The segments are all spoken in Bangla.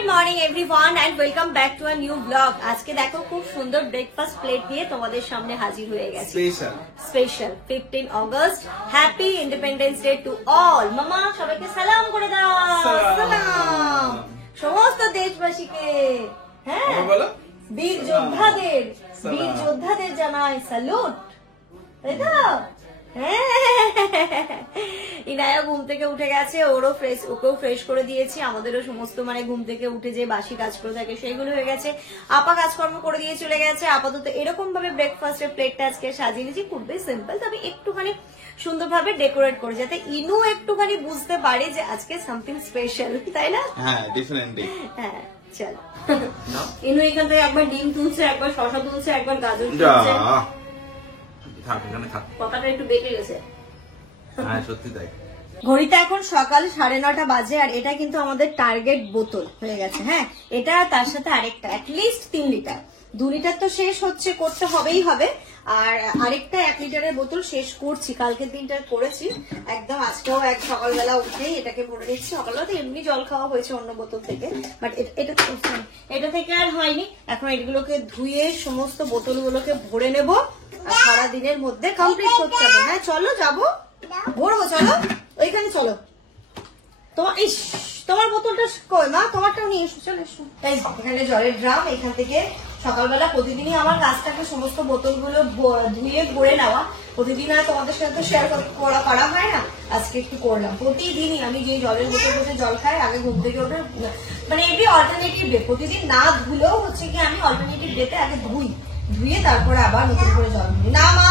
Good morning everyone and welcome back to a new blog. আজকে দেখো খুব সুন্দর ব্রেকফাস্ট প্লেট নিয়ে তোমাদের সামনে হাজির হয়ে গেছে। Special 15 August, happy independence day to all. মামা সবাইকে সালাম করে দাও। সালাম সমস্ত দেশবাসীকে। হ্যাঁ বীর যোদ্ধাদের জানাই স্যালুট, তাই তো? ইনায়া ঘুম থেকে উঠে গেছে, ওকেও ফ্রেশ করে দিয়েছি। আমাদেরও সমস্ত ঘুম থেকে উঠে যে বাসি কাজ করে থাকে সেগুলো হয়ে গেছে। আপা কাজকর্ম করে দিয়ে চলে গেছে। আপাতত এরকম ভাবে ব্রেকফাস্টের প্লেটটা আজকে সাজিয়ে নিয়েছি, খুবই সিম্পল, তবে একটুখানি সুন্দরভাবে ডেকোরেট করে, যাতে ইনু একটুখানি বুঝতে পারে যে আজকে সামথিং স্পেশাল, তাই না? হ্যাঁ ডেফিনেটলি। হ্যাঁ চল। ইনু এখান থেকে একবার ডিম তুলছে, একবার শসা তুলছে, একবার গাজর তুলছে। কথাটা একটু বেঁকে গেছে। হ্যাঁ সত্যি তাই। ঘড়িতে এখন সকাল 9:30 বাজে, আর এটা কিন্তু আমাদের টার্গেট বোতল হয়ে গেছে। হ্যাঁ, এটা তার সাথে আরেকটা অ্যাটলিস্ট 3 লিটার, 2 লিটার তো শেষ হচ্ছে, করতে হবেই হবে। আর আরেকটা 1 লিটারের বোতল শেষ করছি, কালকে 3টা করেছি একদম। আজকেও এক সকালবেলা উঠেই এটাকে ভরে নিচ্ছি। সকালবেলা তো এমনি জল খাওয়া হয়েছে অন্য বোতল থেকে, বাট এটা থেকে আর হয়নি। এখন এগুলোকে ধুয়ে সমস্ত বোতলগুলোকে ভরে নেব, আর সারাদিনের মধ্যে কমপ্লিট করতে হবে। হ্যাঁ চলো যাবো, ভরবো, চলো ওইখানে চলো। তোমার বোতলটা কই মা? তোমারটাও নিয়ে এসো, চলে এসো। তাই এখানে জলের ড্রাম, এখান থেকে সকালবেলা প্রতিদিনই আমার কাজ থাকে সমস্ত বোতলগুলো ধুয়ে ভরে নেওয়া। প্রতিদিন আর তোমাদের সাথে তো শেয়ার করা হয় না, আজকে একটু করলাম। প্রতিদিনই আমি যে জলের বোতল বসে জল খাই, আগে ঘুম থেকে ওঠে এটি অল্টারনেটিভ ডে, প্রতিদিন না ধুলেও হচ্ছে কি আমি অল্টারনেটিভ ডেতে আগে ধুয়ে তারপরে আবার নতুন করে জল ধুই। না মা,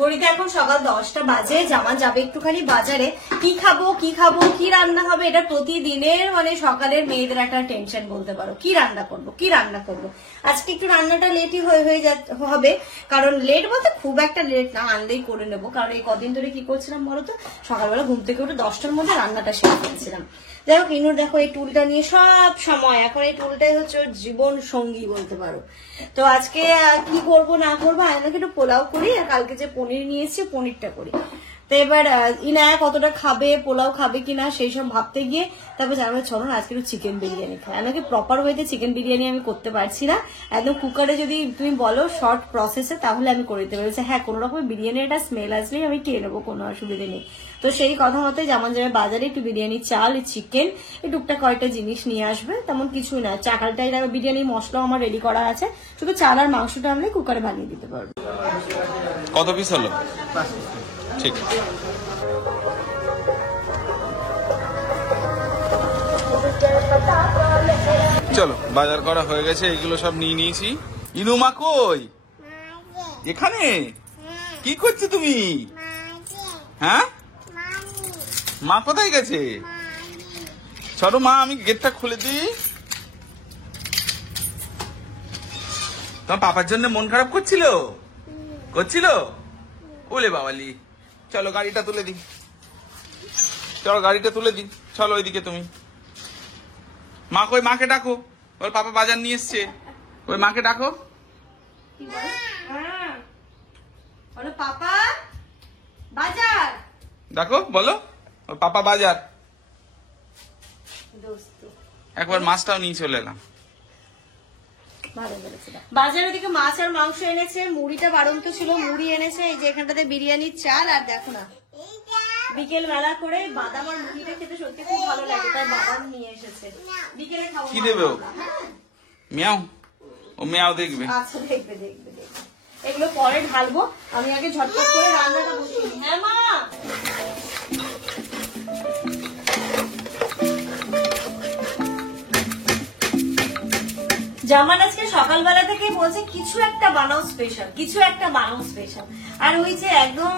ঘড়িতে এখন সকাল 10টা বাজে। জামা যাবে একটুখানি বাজারে। কি খাবো কি রান্না হবে, এটা প্রতিদিনের সকালের মেয়েদের একটা টেনশন বলতে পারো। কি রান্না করবো। আজকে একটু রান্নাটা লেটই হয়ে হবে, কারণ লেট বলতে খুব একটা লেট না, আনলেই করে নেবো। কারণ এই কদিন ধরে কি করছিলাম বলতো, সকালবেলা ঘুম থেকে উঠে 10টার মধ্যে রান্নাটা সেরে ফেলছিলাম। যাই হোক, ইনুর দেখো এই টুলটা নিয়ে সব সময়, এখন এই টুলটাই হচ্ছে ওর জীবন সঙ্গী বলতে পারো। তো আজকে কি করবো না করবো, আমাকে একটু পোলাও করি, আর কালকে যে পনির নিয়েছি পনিরটা করি। তো এবার ইনায়া কতটা খাবে, পোলাও খাবে কিনা সেই সব ভাবতে গিয়ে তারপর জানাবো চলো না আজকে একটু চিকেন বিরিয়ানি খাই। আমাকে প্রপার ওয়েতে চিকেন বিরিয়ানি আমি করতে পারছি না, একদম কুকারে যদি তুমি বলো শর্ট প্রসেসে তাহলে আমি করে দিতে পারি। হ্যাঁ, কোনো রকম বিরিয়ানির একটা স্মেল আসলেই আমি খেয়ে নেবো, কোনো অসুবিধা নেই। তো সেই কথা মতো যেমন যাবে বাজারে একটু বিরিয়ানি চাল, চিকেন, এই টুকটাক কয়েকটা জিনিস নিয়ে আসবে, তেমন কিছুই না। চাকালটাই বিরিয়ানি মশলাও আমার রেডি করা আছে, শুধু চাল আর মাংসটা আনলে কুকারে বানিয়ে দিতে পারবো। কত পিস হলো? ঠিক চলো, বাজার করা হয়ে গেছে, এগুলো সব নিয়ে নিয়েছি। ইনুমা কই? এখানে কি করছো তুমি? হ্যাঁ, মা কোথায় গেছে? চলো মা, আমি গেটটা খুলে দিই। তোমার পাপার জন্য মন খারাপ করছিল? ওলে বাবালি, চলো গাড়িটা তুলে দিই, চলো ওইদিকে তুমি। মা কই? মাকে ডাকো, ওর পাপা বাজার নিয়ে এসছে, ওই মাকে ডাকো। পাপা বাজার, ডাকো, বলো ওর পাপা বাজার। একবার মাছটাও নিয়ে চলে এলাম। বাজারের দিকে মাছ আর মাংস এনেছে, মুড়িটা বাড়ন্ত ছিল, মুড়ি এনেছে, এই যে এখানটাতে বিরিয়ানির চাল, আর দেখো না বিকেল বেলা করে বাদাম আর মুড়িটা খেতে সত্যি খুব ভালো লাগে, তাই বাদাম নিয়ে এসেছে। বিকেলে খাবো। কি দেবে ও? মিয়াও, ও মিয়াও দেখবে। আচ্ছা দেখবে। এগুলো পরে ঢালবো, আমি আগে ঝটপট করে রান্নাটা বসিয়ে দিই। হ্যাঁ মা, জামান আজকে সকালবেলা থেকে বলছে কিছু একটা বানাও স্পেশাল, আর ওই যে একদম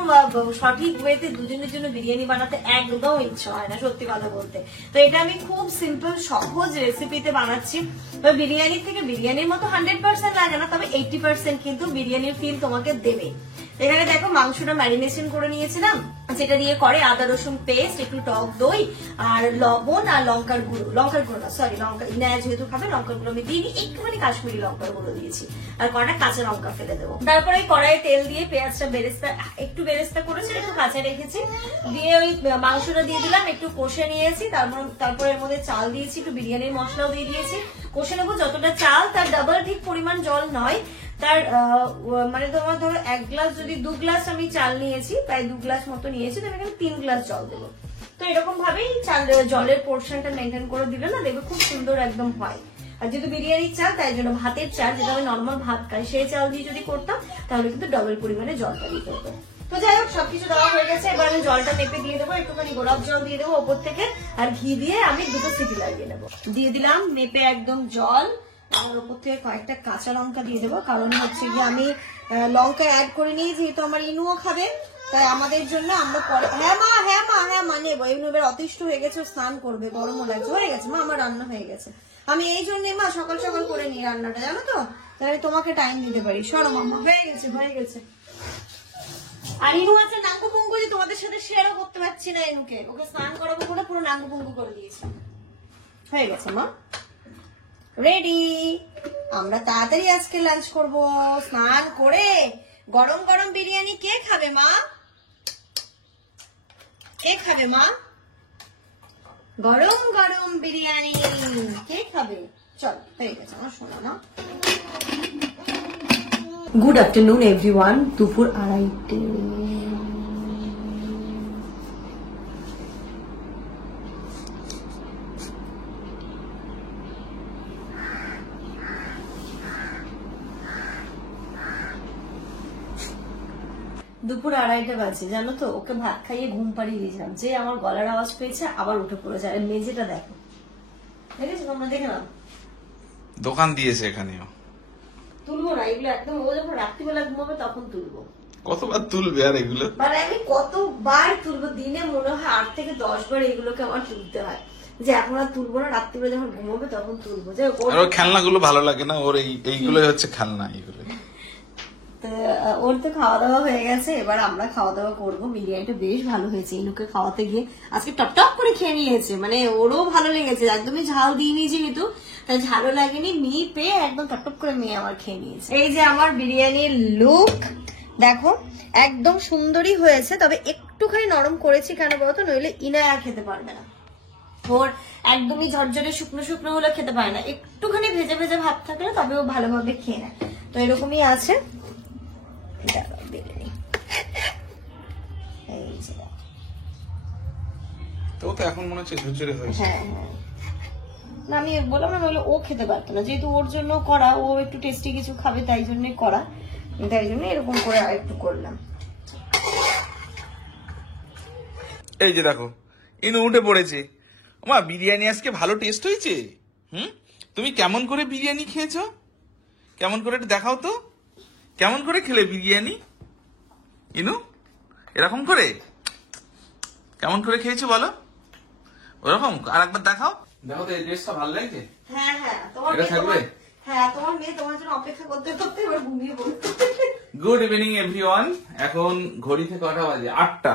সঠিক ওয়েতে দুজনের জন্য বিরিয়ানি বানাতে একদম ইচ্ছা হয় না, সত্যি কথা বলতে। তো এটা আমি খুব সিম্পল সহজ রেসিপিতে বানাচ্ছি। বিরিয়ানির থেকে বিরিয়ানির মতো 100% লাগে না, তবে 80% কিন্তু বিরিয়ানির ফিল তোমাকে দেবে। এখানে দেখো মাংসটা ম্যারিনেশন করে নিয়েছিলাম, যেটা দিয়ে করে আদা রসুন পেস্ট, একটু টক দই আর লবণ আর লঙ্কার গুঁড়ো না সরি লঙ্কা, ইনায়া যেহেতু খাবে লঙ্কার গুঁড়ো আমি দিইনি, একটুখানি কাশ্মীরি লঙ্কার গুঁড়ো দিয়েছি আর কটা কাঁচা লঙ্কা ফেলে দেবো। তারপরে কড়াইয়ে তেল দিয়ে পেঁয়াজটা একটু বেরেস্তা করেছি, একটু কাঁচা রেখেছি, দিয়ে ওই মাংসটা দিয়ে দিলাম, একটু কষে নিয়েছি, তারপরে এর মধ্যে চাল দিয়েছি, একটু বিরিয়ানির মশলাও দিয়ে দিয়েছি, কষে নেবো। যতটা চাল তার ডাবল ঠিক পরিমাণ জল নয়, তার মানে তোমার ধরো 1 গ্লাস যদি 2 গ্লাস আমি চাল নিয়েছি, প্রায় 2 গ্লাস মতো নিয়েছি, তো আমি এখানে 3 গ্লাস জল দেবো। তো এরকম ভাবেই জলের পোর্শনটা মেনটেন করে দিলে না দেখবে খুব সুন্দর একদম হয়। আর যেহেতু বিরিয়ানির চাল তাই জন্য ভাতের চাল যেটা আমি নর্মাল ভাত খাই সেই চাল দিয়ে যদি করতাম তাহলে কিন্তু ডবল পরিমাণে জলটা দিতে হতো। তো যাই হোক সবকিছু দেওয়া হয়ে গেছে, এবার আমি জলটা মেপে দিয়ে দেবো, একটুখানি গোলাপ জল দিয়ে দেবো ওপর থেকে, আর ঘি দিয়ে আমি 2টো সিটি লাগিয়ে নেবো। দিয়ে দিলাম মেপে একদম জল, আর ওপর থেকে কয়েকটা কাঁচা লঙ্কা দিয়ে দেবো, কারণ হচ্ছে যে আমি লঙ্কা অ্যাড করে নিই, যেহেতু আমার ইনুও খাবে তাই আমাদের জন্য আমরা পরে হ্যাঁ মা নেবো। ইনু এবার অতিষ্ঠ হয়ে গেছে, স্নান করবে, গরমও লাগছে, হয়ে গেছে মা আমার রান্না হয়ে গেছে। আমি এই জন্য মা সকাল সকাল করে নিই রান্নাটা, জানো তো, তাহলে তোমাকে টাইম দিতে পারি। সরো মামা, হয়ে গেছে। আর ইনু আছে নাঙ্গু পুঙ্গু, যে তোমাদের সাথে শেয়ারও করতে পারছি না ইনুকে, ওকে স্নান করাবো বলে পুরো নাঙ্গু পুঙ্গু করে দিয়েছি। হয়ে গেছে মা, রেডি। আমরা তাড়াতাড়ি আজকে লাঞ্চ করব, স্নান করে গরম গরম বিরিয়ানি। কে খাবে মা? কে খাবে মা? গরম গরম বিরিয়ানি কে খাবে? চল, হয়ে গেছে আমার শোনো না। গুড আফটারনুন এভরিওয়ান, দুপুর 2:30। দুপুর 2:30 বাজে, জানো তো, ওকে ভাত খাইয়ে ঘুম পাড়িয়ে দিয়েছিলাম, যে আমার গলার আওয়াজ পেয়েছে আবার উঠে পড়েছে। আর মেঝেটা দেখো, দেখেছো তোমরা? দেখে নাও, দোকান দিয়েছে এখানেও। তুলবো না এগুলো একদম, ও যখন রাত্রিবেলা ঘুমাবে তখন তুলবো। কতবার তুলবে আর এগুলো? মানে আমি কতবার তুলবো, দিনে মনে হয় 8 থেকে 10 বার এগুলোকে আমার তুলতে হয়, যে এখন আর তুলবো না, রাত্রিবেলা যখন ঘুমাবে তখন তুলবো। যে ওর খেলনাগুলো ভালো লাগে না, ওর এইগুলোই হচ্ছে খেলনা। এইগুলো ওর তো খাওয়া দাওয়া হয়ে গেছে, এবার আমরা খাওয়া দাওয়া করবো। বিরিয়ানিটা বেশ ভালো হয়েছে, ইনুকে খাওয়াতে গিয়ে আজকে টপ টপ করে খেয়ে নিয়েছে, মানে ওরও ভালো লেগেছে, একদমই ঝাল দিইনি যেহেতু, তাই ঝালও লাগেনি, মেয়ে পেয়ে একদম টপ টপ করে মেয়ে আমার খেয়ে নিয়েছে। এই যে আমার বিরিয়ানির লুক দেখো, একদম সুন্দরই হয়েছে, তবে একটুখানি নরম করেছি, কেন বলতো, নইলে ইনায়া খেতে পারবে না। ওর একদমই ঝরঝরে শুকনো শুকনো হলে খেতে পারে না, একটুখানি ভেজে ভেজে ভাত থাকলে তবে ও ভালোভাবে খেয়ে নেয়। তো এরকমই আছে। তো এখন মনে হচ্ছে ঝুরঝুরে হয়েছে। হ্যাঁ, না আমি বললাম না, নইলে ও খেতে পারতো না, যেহেতু ওর জন্য করা, ও একটু টেস্টি কিছু খাবে তাই জন্য করা, তাই জন্য এরকম করে আর একটু করলাম। এই যে দেখো, ইনু উঠে পড়েছে। মা, বিরিয়ানি আজকে ভালো টেস্ট হয়েছে। তুমি কেমন করে বিরিয়ানি খেয়েছো? কেমন করে একটু দেখাও তো, কেমন করে খেলে বিরিয়ানি ইনু? এরকম করে কেমন করে খেয়েছো বলো, ওরকম আর একবার দেখাও। দেখো তো এই ড্রেসটা ভালো লাগছে। হ্যাঁ, তোমার মেয়ে তোমার জন্য অপেক্ষা করতে করতে এবার ঘুমিয়ে পড়বে। Good evening everyone. এখন ঘড়িতে কটা বাজে? 8টা।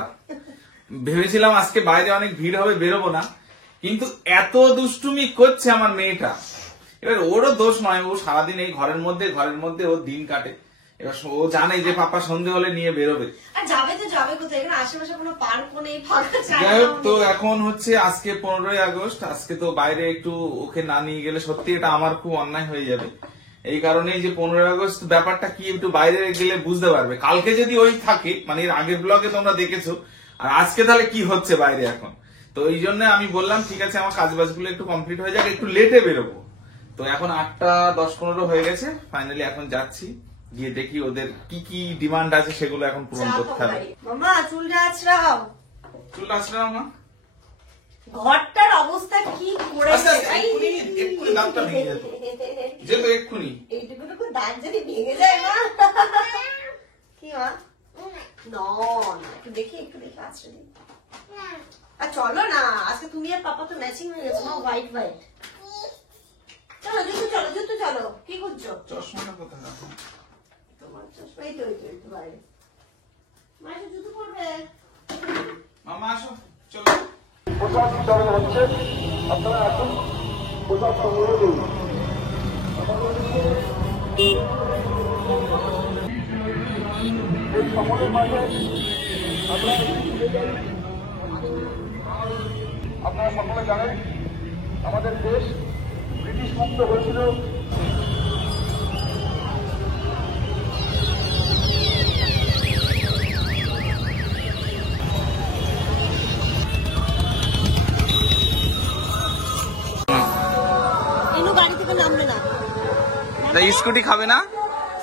ভেবেছিলাম আজকে বাইরে অনেক ভিড় হবে, বেরোবো না, কিন্তু এত দুষ্টুমি করছে আমার মেয়েটা। এবার ওরও দোষ নয়, ও সারাদিন এই ঘরের মধ্যে ওর দিন কাটে। এবার ও জানে যে পাপা সন্ধে হলে নিয়ে বেরোবে। আর যাবে তো যাবে কোথায়, এখানে আশেপাশে কোনো পার্কও নেই, ফাঁকা জায়গা। যাই হোক, তো এখন হচ্ছে আজকে 15ই আগস্ট, আজকে তো বাইরে একটু ওকে না নিয়ে গেলে সত্যি এটা আমার খুব অন্যায় হয়ে যাবে। এই কারণেই যে 15ই আগস্ট ব্যাপারটা কি একটু বাইরে গেলে বুঝতে পারবে। কালকে যদি ওই থাকে, মানে এর আগের ব্লগে তোমরা দেখেছো, আর আজকে তাহলে কি হচ্ছে বাইরে এখন। তো এই জন্য আমি বললাম ঠিক আছে, আমার কাজবাজগুলো একটু কমপ্লিট হয়ে যাক, একটু লেটে বেরোবো। তো এখন 8টা 10-15 হয়ে গেছে, ফাইনালি এখন যাচ্ছি, গিয়ে দেখি ওদের কি কি ডিমান্ড আছে সেগুলো এখন পূরণ করতে হবে। মামা চুলটা আছড়াও, চুল আছড়াও মা। ঘরটার অবস্থা কি করেছে, এক্ষুনি দাঁতটা ভেঙে যেত, যেত এক্ষুনি। এইটুকু দাঁত যদি ভেঙে যায় মা, কি মা? না একটু দেখি আছড়ে দিই। আর চলো না, আজকে তুমি আর পাপা তো ম্যাচিং হয়ে গেছো, হোয়াইট হোয়াইট। চলো জুতো চলো, কি করছো? চশমাটা কোথায়? তোমার চশমা এই তো বাইরে। মায়ের জুতো পরবে। মামা আসো, চলো। পোশাক বিতরণ হচ্ছে, আপনারা আসুন পোশাক সংগ্রহ করুন। এই সকলের মাঝে আমরা আপনারা সকলে জানেন আমাদের দেশ ব্রিটিশ মুক্ত হয়েছিল ইনু গাড়ি থেকে নামবে না। তা স্কুটি খাবে না?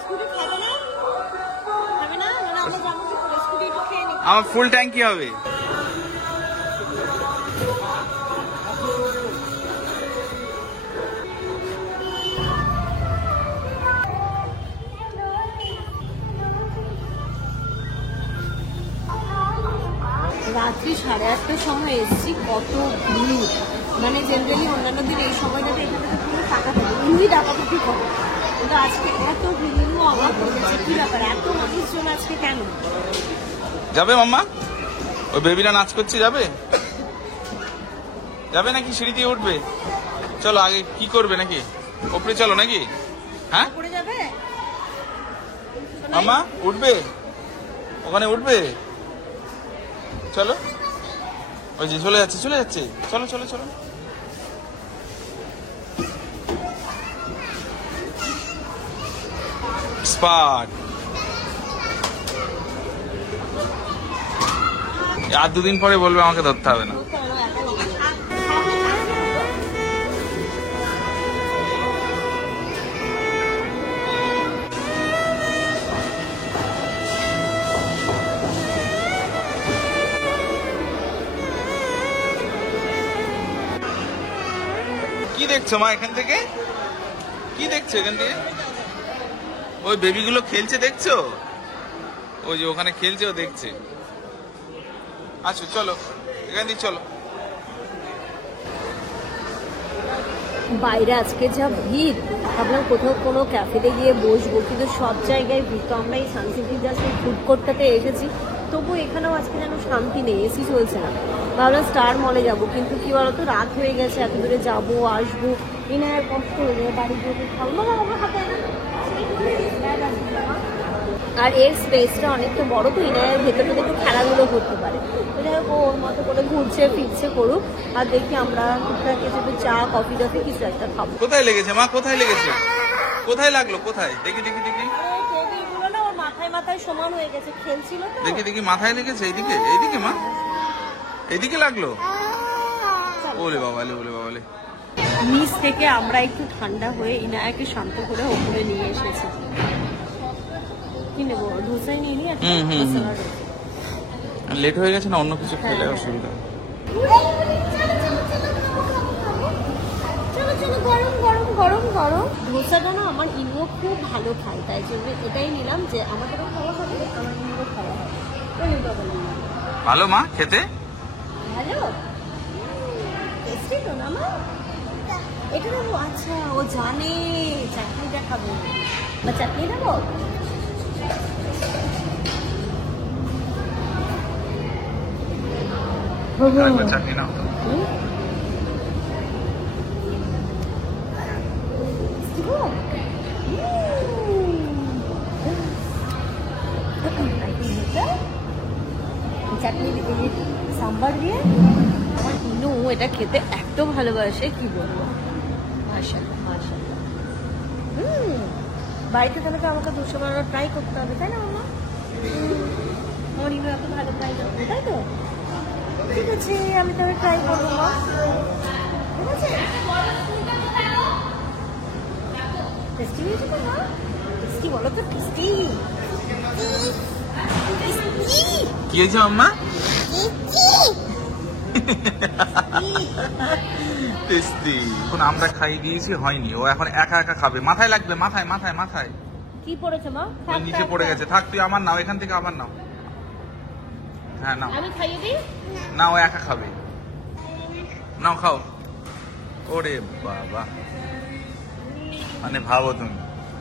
স্কুটি খাবে না? খাবে না? না আমরা যাবো কি করে? স্কুটি একটু খেয়ে নি। আমার ফুল ট্যাঙ্কি হবে। রাত্রি 8:30টার সময় এসেছি, কত ভিড়। মানে জেনারেলি অন্যান্য দিন এই সময়টাতে এখানে তো পুরো টাকা থাকে, ইনি ডাকাডাকি করে, কিন্তু আজকে এত ভিড়, অবাক হয়ে গেছে কি ব্যাপার, এত মানুষজন আজকে কেন? যাবে মাম্মা? ওই বেবিরা নাচ করছে, যাবে? যাবে নাকি সিঁড়ি দিয়ে উঠবে? চলো আগে কি করবে নাকি? ওপরে চলো নাকি? হ্যাঁ পড়ে যাবে মাম্মা, উঠবে? ওখানে উঠবে? চলো। ওই যে চলে যাচ্ছে, চলে যাচ্ছে। চলো চলো চলো। স্পাট। আর দুদিন পরে বলবে আমাকে ধরতে হবে না। কি দেখছো মা এখান থেকে? কি দেখছো এখান থেকে? ওই বেবিগুলো খেলছে দেখছো? ওই যে ওখানে খেলছে, ও দেখছে। আচ্ছা চলো, এখান দিয়ে চলো। বাইরে আজকে যা ভিড়, ভাবলাম কোথাও কোনো ক্যাফেতে গিয়ে বসবো, কিন্তু সব জায়গায় ভিড়। তো আমরা এই সানসিটি জাস্ট এই ফুড কোর্টটাতে এসেছি, তবু এখানেও আজকে যেন শান্তি নেই, এসি চলছে না। ভাবলাম স্টার মলে যাবো, কিন্তু কি বলতো রাত হয়ে গেছে, এত দূরে যাবো আসবো, ইনার কষ্ট হয়ে যাবে, বাড়ি গিয়ে খাবো। আর এর স্পেসটা অনেকটা বড়, তো ইনারের ভেতরে একটু খেলাধুলো করতে পারে। তো যাই হোক, ওর মতো করে ঘুরছে ফিরছে করুক, আর দেখি আমরা টুকটাক একটু চা কফি টফি কিছু একটা খাবো। কোথায় লেগেছে মা? কোথায় লেগেছে? কোথায় লাগলো? কোথায়? দেখি দেখি দেখি টেবিলগুলো না ওর মাথায় মাথায় সমান হয়ে গেছে, খেলছিল তো। দেখি দেখি, মাথায় লেগেছে? এইদিকে? এইদিকে মা? এইদিকে লাগলো? ওলে বাবালে, ওলে বাবালে। নিচ থেকে আমরা একটু ঠান্ডা হয়ে ইনায়াকে শান্ত করে ওপরে নিয়ে এসেছি। কি নেবো? ধোসাই নিয়ে নিই। লেট হয়ে গেছে না, অন্য কিছু খেলে অসুবিধা। গরম গরম গরম গরম ধোসাটা না আমার ইনুও খুব ভালো খায়, তাই জন্য এটাই নিলাম যে আমাদেরও খাওয়া হবে, আমার ইনুও খাওয়া হবে। ভালো মা খেতে? ভালো টেস্টি তো না মা? এটা নেবো? আচ্ছা, ও জানে চাটনি দেখাবো, বা চাটনি দেবো। চাটনি নাও। চাটনি সাম্বার দিয়ে আমার ইনু এটা খেতে এত ভালোবাসে, কি বলবো। মাশাআল্লাহ মাশাআল্লাহ। বাড়িতে তাহলে তো আমাকে ধোসা বানানো ট্রাই করতে হবে, তাই না মামা? আমার ইনু এত ভালো ট্রাই করবে, তাই তো? ঠিক আছে, আমি তাহলে ট্রাই করবো মা। ঠিক আছে, টেস্টি হয়েছে তো মা? টেস্টি বলো তো, টেস্টি। কি হয়েছে আম্মা? টেস্টি। এখন আমরা খাই দিয়েছি, হয়নি। ও এখন একা একা খাবে। মাথায় লাগবে, মাথায় মাথায় মাথায়। কি পড়েছে মা? ওই নিচে পড়ে গেছে। থাক, তুই আমার নাও, এখান থেকে আমার নাও। হ্যাঁ নাও। আমি খাইয়ে দিই না, ও একা খাবে। নাও খাও। ওরে বাবা, মানে ভাবো তুমি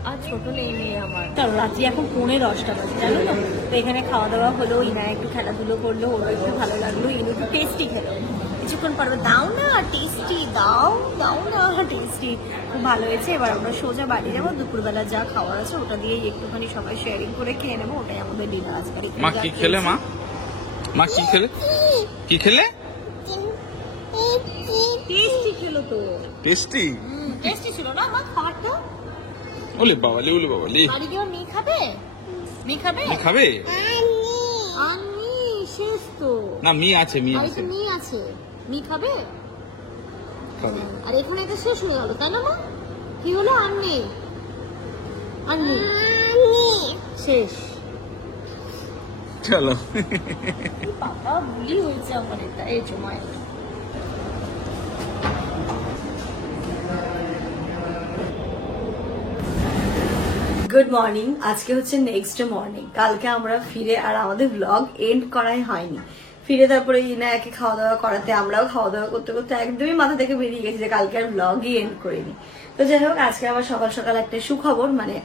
আর ছোট নেই মেয়ে আমার। চলো রাত্রি এখন 9:45 বাজে, জানো তো। তো এখানে খাওয়া দাওয়া হলো, ইনা একটু খেলাধুলো করলো, ওর একটু ভালো লাগলো, ইনু একটু টেস্টি খেলো। কিছুক্ষণ পর দাও না টেস্টি, দাও না টেস্টি, খুব ভালো হয়েছে। এবার আমরা সোজা বাড়ি যাবো, দুপুরবেলা যা খাওয়ার আছে ওটা দিয়েই একটুখানি সবাই শেয়ারিং করে খেয়ে নেবো, ওটাই আমাদের ডিনার আজকে। মা কি খেলে? মা কি খেলে? কি খেলে? টেস্টি খেলো তো। টেস্টি টেস্টি ছিল না আমার খাবারটা? ওলে বাবালে, ওলে বাবালে। বাড়ি গিয়ে মেয়ে খাবে? মেয়ে খাবে? মি খাবে আমি শেষ তো। না, মি আছে, মি বাড়িতে আছে, মেয়ে আছে, মেয়ে খাবে? খাবে। আর এখানে এটা শেষ হয়ে গেল, তাই না মা? কি হলো? আর নেই, শেষ। চলো। বাবা বুলি হয়েছে আমার এটা। এই যে মায়ের গুড মর্নিং। আজকে হচ্ছে নেক্সট মর্নিং। কালকে আমরা ফিরে আর আমাদের ব্লগ এন্ড করাই হয়নি। ফিরে তারপরে ইনা একে খাওয়া দাওয়া করাতে আমরাও খাওয়া দাওয়া করতে করতে একদমই মাথা থেকে বেরিয়ে গেছি যে কালকে আর ব্লগই এন্ড করিনি। তো যাই হোক, আজকে আবার সকাল সকাল একটা সুখবর, মানে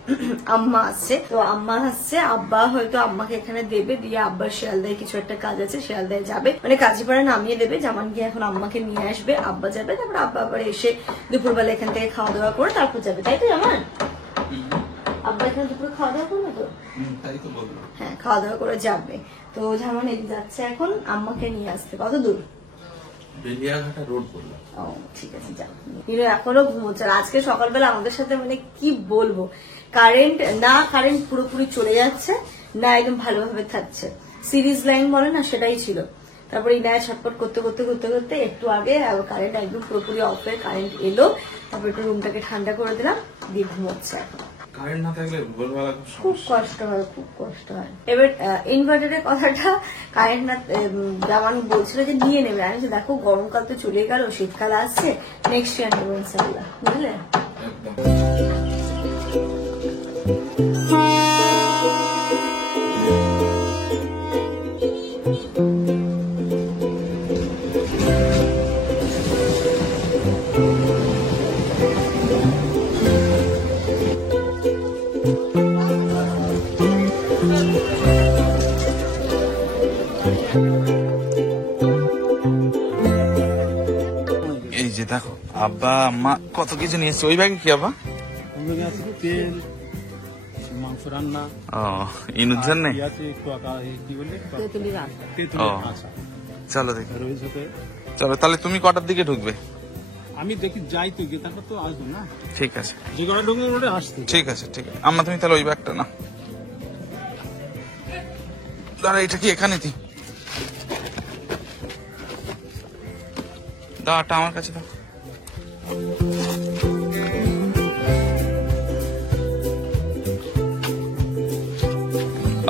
আম্মা আসছে। তো আম্মা আসছে, আব্বা হয়তো আম্মাকে এখানে দেবে, দিয়ে আব্বার শিয়ালদায় কিছু একটা কাজ আছে, শিয়ালদায় যাবে, মানে কাজীপাড়া নামিয়ে দেবে। জামান গিয়ে এখন আম্মাকে নিয়ে আসবে, আব্বা যাবে, তারপর আব্বা আবার এসে দুপুরবেলা এখান থেকে খাওয়া দাওয়া করে তারপর যাবে, তাই তো জামান? আব্বা এখানে দুপুরে খাওয়া দাওয়া করবে তো? হ্যাঁ, খাওয়া দাওয়া করে যাবে। তো যেমন এই যাচ্ছে এখন আম্মাকে নিয়ে আসতে। কত দূর? বেলিয়াঘাটা রোড বললাম। ও ঠিক আছে, যাও। কিন্তু এখনো ঘুমোচ্ছে। আর আজকে সকালবেলা আমাদের সাথে মানে কি বলবো, কারেন্ট পুরোপুরি চলে যাচ্ছে না, একদম ভালোভাবে থাকছে। সিরিজ লাইন বলে না, সেটাই ছিল। তারপরে ইনায় ছটপট করতে করতে করতে করতে একটু আগে কারেন্ট একদম পুরোপুরি অফ হয়ে কারেন্ট এলো। তারপর একটু রুমটাকে ঠান্ডা করে দিলাম, দিয়ে ঘুমোচ্ছে এখন। কারেন্ট না থাকলে ভোরবেলা খুব কষ্ট হয়, খুব কষ্ট হয়। এবার ইনভার্টারের কথাটা কারেন্ট না যেমন বলছিল যে নিয়ে নেবে, আমি বলছি, দেখো গরমকাল তো চলে গেল, শীতকাল আসছে, নেক্সট ইয়ার নেবো ইনশাল্লাহ, বুঝলে? এই যে দেখো, আব্বা আম্মা কত কিছু নিয়ে এসছে। ওই ব্যাগে কি আব্বা? তেল, মাংস রান্না, ও, ইনুর জন্য। কি বলে তেঁতুলির আচার। তেঁতুলের ও। আচার চলো দেখি, রয়েছে। চলো তাহলে। তুমি কটার দিকে ঢুকবে? আমি দেখি যাই তো গিয়ে, তারপর তো আসবো না, ঠিক আছে, যে কটা ঢুকবো ওটা আসতে। ঠিক আছে, ঠিক আছে। আম্মা তুমি তাহলে ওই ব্যাগটা না, দাঁড়া, এটা কি এখানে দি, দাঁড়াটা আমার কাছে দাও।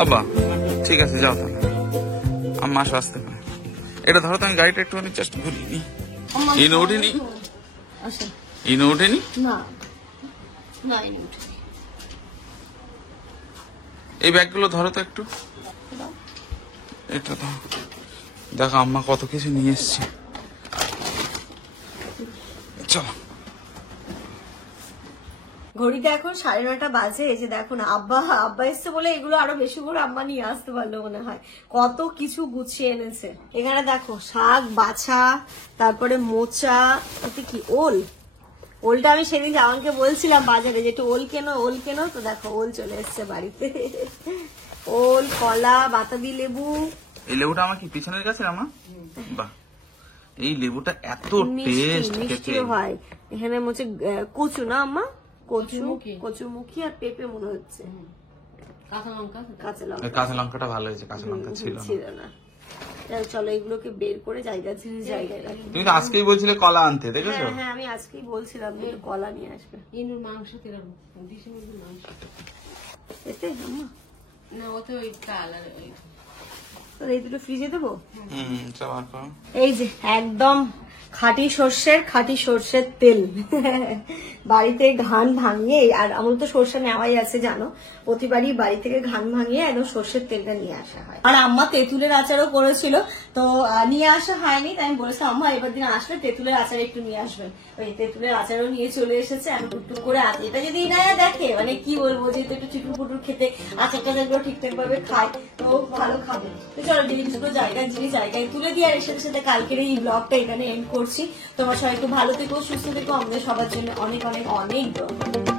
আব্বা ঠিক আছে, যাও তাহলে। আম্মা আসো, আসতে পারে। এটা ধরো তো, আমি গাড়িটা একটুখানি জাস্ট ঘুরিয়ে নি। ইনো ওঠেনি? আচ্ছা, ইনো ওঠেনি? না না, ইনি উঠেনি। এই ব্যাগগুলো ধরো তো একটু। এটা তো দেখো, আম্মা কত কিছু নিয়ে এসছে। চলো। ঘড়িতে এখন 9:30 বাজে। এই যে দেখো না, আব্বা এসছে বলে এগুলো আরো বেশি করে আম্মা নিয়ে আসতে পারলো মনে হয়। কত কিছু গুছিয়ে এনেছে। এখানে দেখো শাক বাছা, তারপরে মোচা, এতে কি ওলটা আমি সেদিন জামানকে বলছিলাম বাজারে যে একটু ওল কেনো, তো দেখো ওল চলে এসছে বাড়িতে। ওল, কলা, বাতাবি লেবু। এই লেবুটা আমার কি পিছনের কাছে আমা? বাহ, এই লেবুটা এত টেস্ট খেতে। মিষ্টিও হয়। এখানে হচ্ছে কচু না আম্মা? কচুমুখী আর পেঁপে মনে হচ্ছে। কাঁচা লঙ্কা। কাঁচা লঙ্কাটা ভালো হয়েছে, কাঁচা লঙ্কা ছিল না। চলো এগুলোকে বের করে জায়গায় রাখি। তুমি তো আজকেই বলছিলে কলা আনতে, দেখেছো? হ্যাঁ, আমি আজকেই বলছিলাম যে একটু কলা নিয়ে আসবে। ইনুর মাংস কিরকম? দিশি মুরগির মাংস। এতে আম্মা না, ওতে ওই কালার ওই। তো এই দুটো ফ্রিজে দেবো। সব আর করো। এই যে একদম খাঁটি সর্ষের তেল বাড়িতে ঘান ভাঙিয়ে, আর আমার তো সর্ষে নেওয়াই আছে জানো, প্রতিবারই বাড়ি থেকে ঘান ভাঙিয়ে একদম সর্ষের তেলটা নিয়ে আসা হয়। আর আম্মা তেঁতুলের আচারও করেছিল, তো নিয়ে আসা হয়নি, তাই আমি বলেছিলাম আম্মা এবার দিন আসলে তেঁতুলের আচার একটু নিয়ে আসবেন। ওই তেঁতুলের আচারও নিয়ে চলে এসেছে। আমি টুকটুক করে এটা যদি ইনায়া দেখে, মানে কি বলবো, যেহেতু একটু চিটুর পুটুর খেতে আচারটা যেগুলো ঠিকঠাক ভাবে খায় তো ভালো খাবে। তো চলো জিনিসগুলো জায়গায় তুলে দিয়ে, আর এর সাথে সাথে কালকের এই ব্লগটা এখানে এন্ড করছি। তোমার সবাই একটু ভালো থেকো, সুস্থ থেকো, আমাদের সবার জন্য অনেক অনেক অনেক দোয়া।